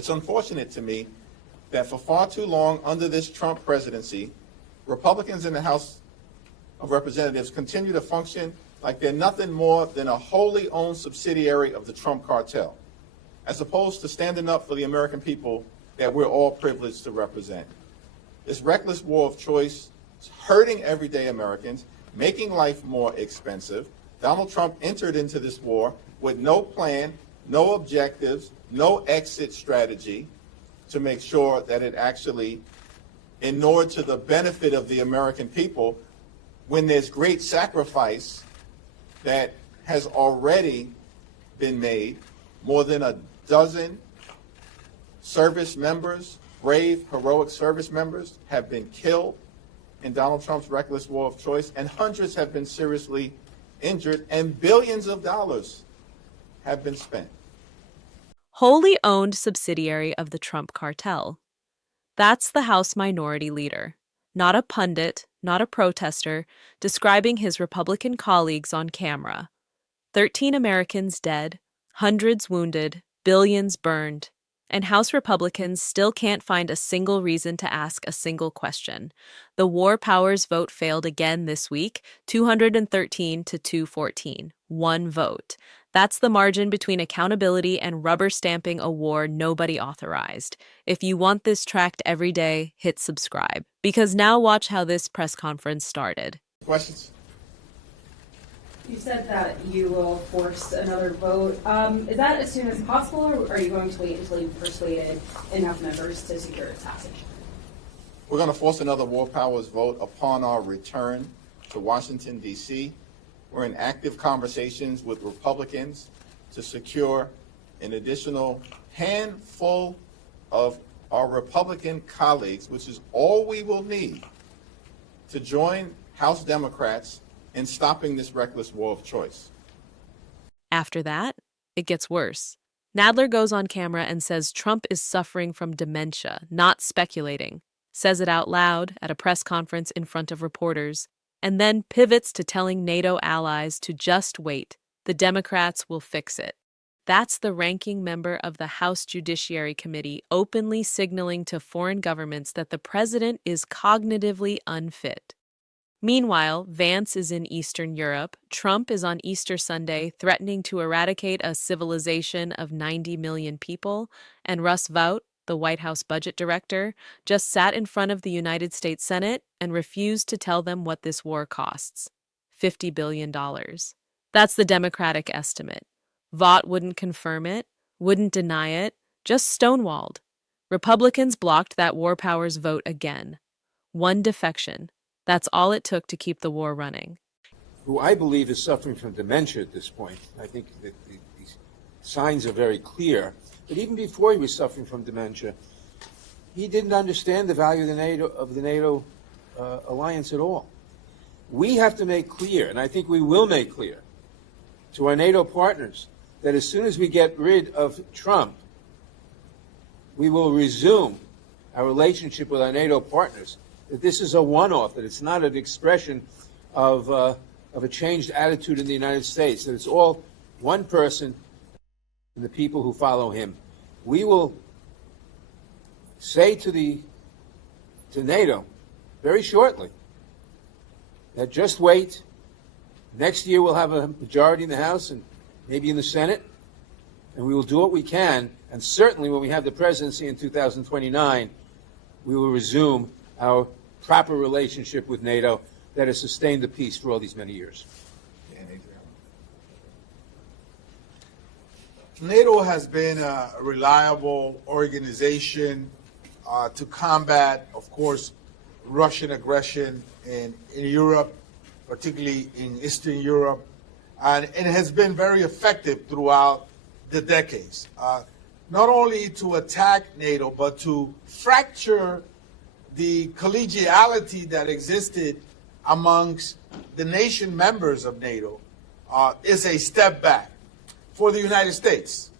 It's unfortunate to me that for far too long under this Trump presidency, Republicans in the House of Representatives continue to function like they're nothing more than a wholly owned subsidiary of the Trump cartel, as opposed to standing up for the American people that we're all privileged to represent. This reckless war of choice is hurting everyday Americans, making life more expensive. Donald Trump entered into this war with no plan, no objectives, no exit strategy to make sure that it actually inured to the benefit of the American people when there's great sacrifice that has already been made. More than a dozen service members, brave, heroic service members, have been killed in Donald Trump's reckless war of choice, and hundreds have been seriously injured, and billions of dollars have been spent. Wholly owned subsidiary of the Trump cartel. That's the House Minority Leader, not a pundit, not a protester, describing his Republican colleagues on camera. 13 Americans dead, hundreds wounded, billions burned, and House Republicans still can't find a single reason to ask a single question. The War Powers vote failed again this week, 213 to 214. One vote. That's the margin between accountability and rubber stamping a war nobody authorized. If you want this tracked every day, hit subscribe. Because now watch how this press conference started. Questions? You said that you will force another vote. Is that as soon as possible, or are you going to wait until you've persuaded enough members to secure its passage? We're going to force another War Powers vote upon our return to Washington, D.C. We're in active conversations with Republicans to secure an additional handful of our Republican colleagues, which is all we will need to join House Democrats in stopping this reckless war of choice. After that, it gets worse. Nadler goes on camera and says Trump is suffering from dementia, not speculating, says it out loud at a press conference in front of reporters, and then pivots to telling NATO allies to just wait. The Democrats will fix it. That's the ranking member of the House Judiciary Committee openly signaling to foreign governments that the president is cognitively unfit. Meanwhile, Vance is in Eastern Europe, Trump is on Easter Sunday threatening to eradicate a civilization of 90 million people, and Russ Vought, the White House budget director, just sat in front of the United States Senate and refused to tell them what this war costs. $50 billion. That's the Democratic estimate. Vought wouldn't confirm it, wouldn't deny it, just stonewalled. Republicans blocked that War Powers vote again. One defection. That's all it took to keep the war running. Who I believe is suffering from dementia at this point. I think that these signs are very clear. But even before he was suffering from dementia, he didn't understand the value of the NATO alliance at all. We have to make clear, and I think we will make clear, to our NATO partners that as soon as we get rid of Trump, we will resume our relationship with our NATO partners, that this is a one-off, that it's not an expression of a changed attitude in the United States, that it's all one person and the people who follow him. We will say to NATO very shortly that just wait. Next year we'll have a majority in the House and maybe in the Senate, and we will do what we can. And certainly when we have the presidency in 2029, we will resume our proper relationship with NATO that has sustained the peace for all these many years. NATO has been a reliable organization to combat, of course, Russian aggression in Europe, particularly in Eastern Europe, and it has been very effective throughout the decades, not only to attack NATO, but to fracture the collegiality that existed amongst the nation members of NATO is a step back for the United States.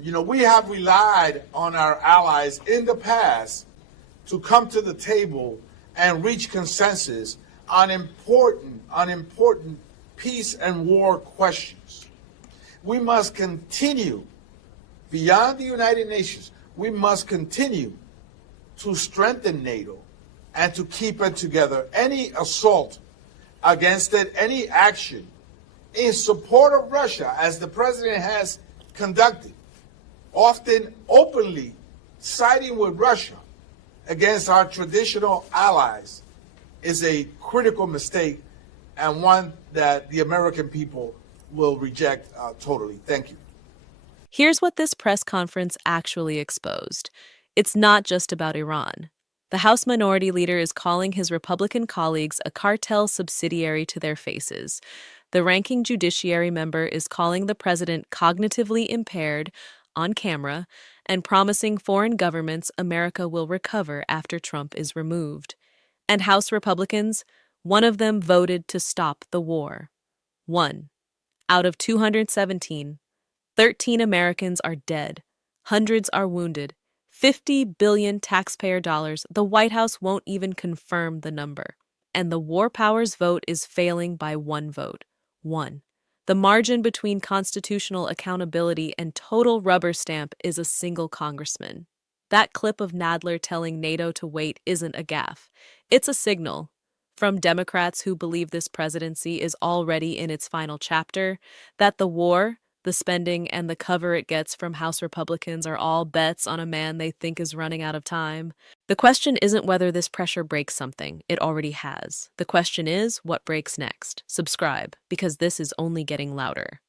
You know, we have relied on our allies in the past to come to the table and reach consensus on important peace and war questions. We must continue beyond the United Nations. we must continue to strengthen NATO and to keep it together. Any assault against it, any action in support of Russia, as the president has conducted, often openly siding with Russia against our traditional allies, is a critical mistake and one that the American people will reject totally. Thank you. Here's what this press conference actually exposed. It's not just about Iran. The House Minority Leader is calling his Republican colleagues a cartel subsidiary to their faces. The Ranking Judiciary member is calling the president cognitively impaired on camera and promising foreign governments America will recover after Trump is removed. And House Republicans, one of them voted to stop the war. 1 out of 217. 13 Americans are dead. Hundreds are wounded. 50 billion taxpayer dollars. The White House won't even confirm the number. And the war powers vote is failing by 1 vote. 1. The margin between constitutional accountability and total rubber stamp is a single congressman. That clip of Nadler telling NATO to wait isn't a gaffe. It's a signal. From Democrats who believe this presidency is already in its final chapter, that the war, the spending, and the cover it gets from House Republicans are all bets on a man they think is running out of time. The question isn't whether this pressure breaks something. It already has. The question is, what breaks next? Subscribe, because this is only getting louder.